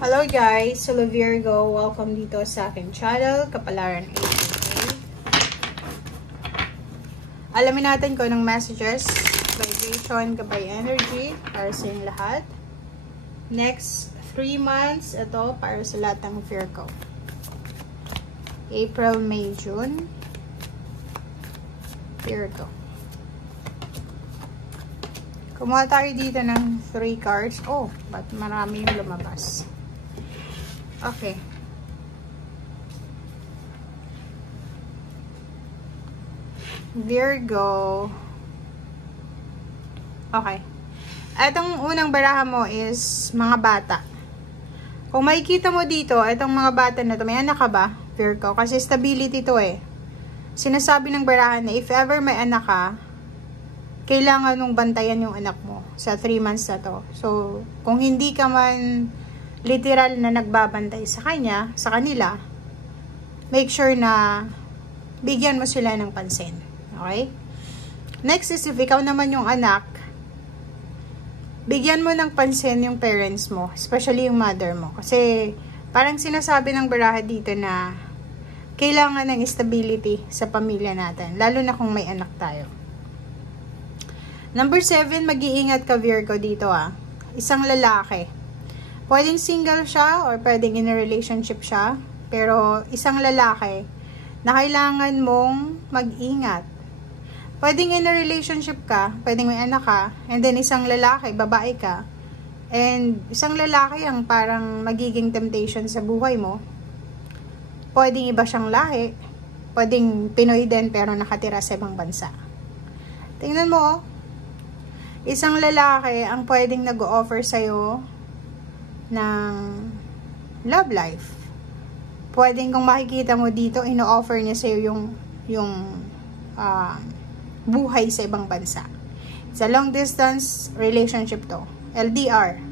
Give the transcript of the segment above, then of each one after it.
Hello guys, Hello Virgo, welcome dito sa aking channel, Kapalaran AKA. Alamin natin kung anong messages, vibration, gabay energy, para sa inyong lahat. Next 3 months, ito para sa lahat ng Virgo. April, May, June, Virgo. Kumuha tayo dito ng 3 cards. Oh, ba't marami yung lumabas? Okay. Virgo. Okay. Itong unang baraha mo is mga bata. Kung makikita mo dito, itong mga bata na to, may anak ka ba, Virgo? Kasi stability to eh. Sinasabi ng baraha na if ever may anak ka, kailangan mong bantayan yung anak mo sa 3 months na to. So, kung hindi ka man literal na nagbabantay sa kanya, sa kanila, make sure na bigyan mo sila ng pansin. Okay? Next is if ikaw naman yung anak, bigyan mo ng pansin yung parents mo, especially yung mother mo. Kasi parang sinasabi ng baraha dito na kailangan ng stability sa pamilya natin, lalo na kung may anak tayo. Number 7, mag-iingat ka Virgo dito ah. Isang lalaki. Pwedeng single siya or pwedeng in a relationship siya. Pero isang lalaki na kailangan mong mag-ingat. Pwedeng in a relationship ka, pwedeng may anak ka, and then isang lalaki, babae ka. And isang lalaki ang parang magiging temptation sa buhay mo. Pwedeng iba siyang lahi. Pwedeng Pinoy din pero nakatira sa ibang bansa. Tingnan mo oh. Isang lalaki ang pwedeng nag-o-offer sa'yo ng love life. Pwedeng kung makikita mo dito, ino-offer niya sa'yo yung buhay sa ibang bansa. It's a long distance relationship to. LDR.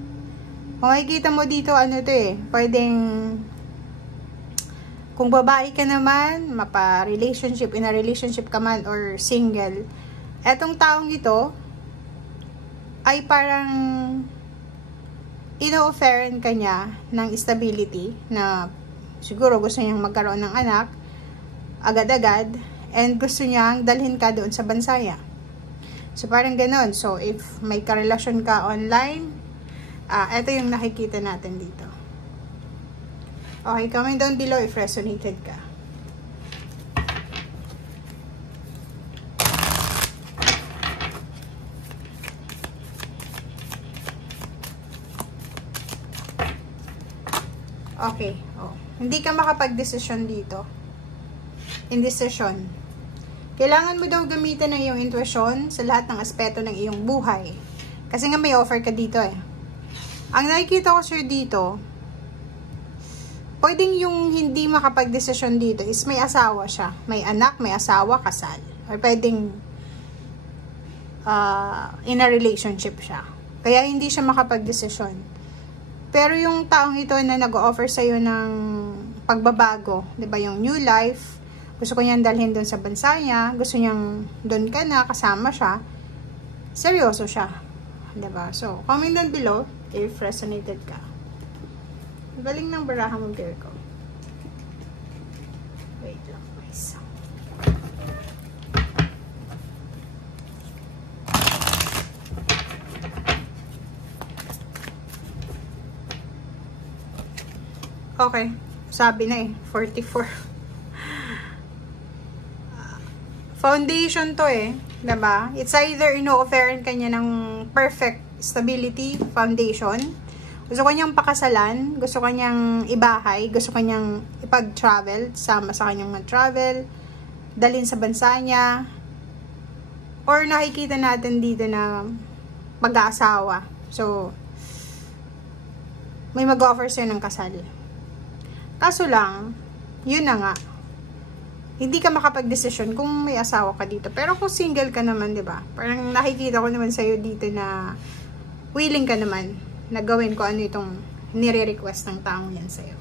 Kung makikita mo dito, ano to eh, pwedeng kung babae ka naman, mapa-relationship, in a relationship ka man, or single, etong taong ito, ay parang ino-offeran ka niya ng stability na siguro gusto niyang magkaroon ng anak agad-agad and gusto niyang dalhin ka doon sa bansa niya. So parang ganoon. So if may karelasyon ka online, ito yung nakikita natin dito. Okay, comment down below if resonated ka. Okay. Oh. Hindi ka makapag-desisyon dito. Indecision. Kailangan mo daw gamitin ng iyong intuition sa lahat ng aspeto ng iyong buhay. Kasi nga may offer ka dito eh. Ang nakikita ko sir dito, pwedeng yung hindi makapag-desisyon dito is may asawa siya. May anak, may asawa, kasal. Or pwedeng in a relationship siya. Kaya hindi siya makapag-desisyon. Pero yung taong ito na nag-o-offer sa'yo ng pagbabago, di ba, yung new life, gusto ko niyang dalhin doon sa bansa niya, gusto niyang doon ka na, kasama siya, seryoso siya. Di ba? So, comment down below if resonated ka. Galing ng baraha mo, Virgo. Wait lang, guys. Okay, sabi na eh, 44. Foundation to eh, diba? It's either ino-offeran kanya ng perfect stability foundation. Gusto kanyang pakasalan, gusto kanyang ibahay, gusto kanyang ipag-travel, sama sa kanyang mag-travel, dalhin sa bansa niya. Or nakikita natin dito na mag-aasawa. So, may mag-offer sa'yo ng kasal. Kaso lang, yun na nga, hindi ka makapag-desisyon kung may asawa ka dito. Pero kung single ka naman, di ba? Parang nakikita ko naman sa'yo dito na willing ka naman na gawin ko ano itong nire-request ng taong yan sa'yo.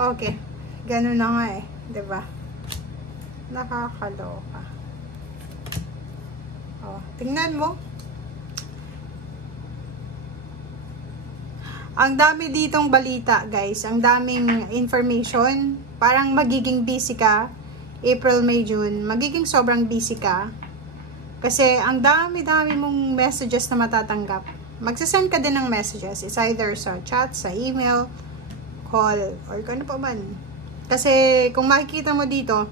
Okay. Ganun na nga eh. 'Di ba? Nakakaloka. Oh, tingnan mo. Ang dami ditong balita, guys. Ang daming information. Parang magiging busy ka. April, May, June. Magiging sobrang busy ka. Kasi ang dami-dami mong messages na matatanggap. Magsasend ka din ng messages. It's either sa chat, sa email, call, or kung ano pa man. Kasi kung makikita mo dito,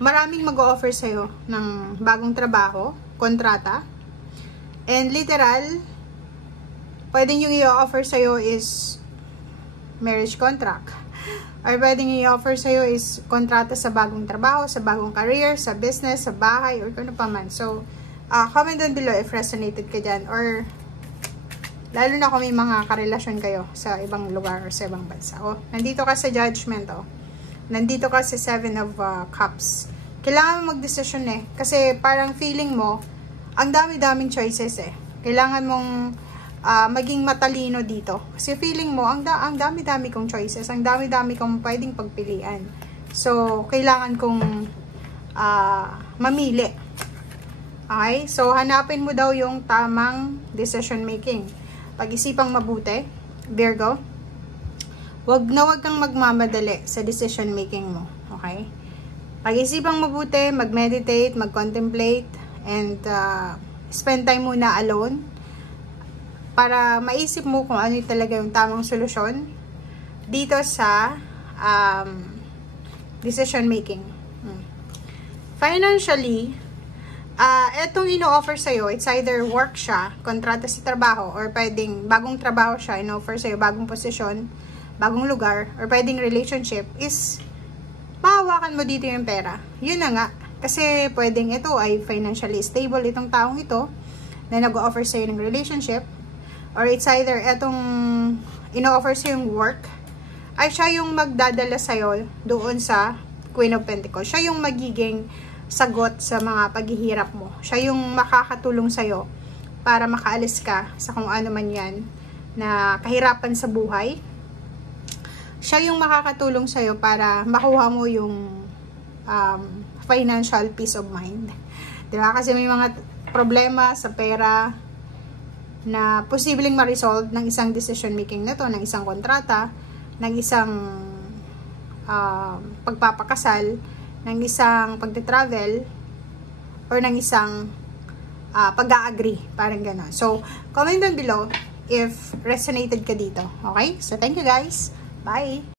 maraming mag-o-offer sa'yo ng bagong trabaho, kontrata. And literal, pwedeng yung i-offer sa'yo is marriage contract. Or pwedeng i-offer sa'yo is kontrata sa bagong trabaho, sa bagong career, sa business, sa bahay, or kung ano pa man. So, comment down below if resonated ka dyan. Or, lalo na kung may mga karelasyon kayo sa ibang lugar or sa ibang bansa. Oh, nandito ka sa judgment, oh. Nandito ka sa 7 of Cups. Kailangan mo mag-decision eh. Kasi parang feeling mo, ang dami-daming choices eh. Kailangan mong maging matalino dito. Kasi feeling mo, ang dami-dami kong choices. Ang dami-dami kong pwedeng pagpilian. So, kailangan kong mamili. Okay? So, hanapin mo daw yung tamang decision making. Pag-isipang mabuti, Virgo. Wag kang magmamadali sa decision making mo. Okay? Pag-isipang mabuti, mag-meditate, mag-contemplate, and spend time muna alone para maisip mo kung ano talaga yung tamang solusyon dito sa decision making. Financially, etong ino-offer sa'yo, it's either work siya, kontrata sa trabaho, or pwedeng bagong trabaho siya, ino-offer sa'yo, bagong posisyon, bagong lugar, or pwedeng relationship, is mahawakan mo dito yung pera. Yun na nga. Kasi pwedeng ito ay financially stable, itong taong ito, na nag-offer sa'yo ng relationship, or it's either etong ino-offer sa'yo yung work, ay siya yung magdadala sa'yo doon sa Queen of Pentacles. Siya yung magiging sagot sa mga paghihirap mo. Siya yung makakatulong sa'yo para makaalis ka sa kung ano man yan na kahirapan sa buhay. Siya yung makakatulong sa'yo para makuha mo yung financial peace of mind. Diba? Kasi may mga problema sa pera na posibleng ma-resolve ng isang decision making na to, ng isang kontrata, ng isang pagpapakasal, ng isang pagte-travel, or ng isang pag-a-agree. Parang gano'n. So, comment down below if resonated ka dito. Okay? So, thank you guys. Bye!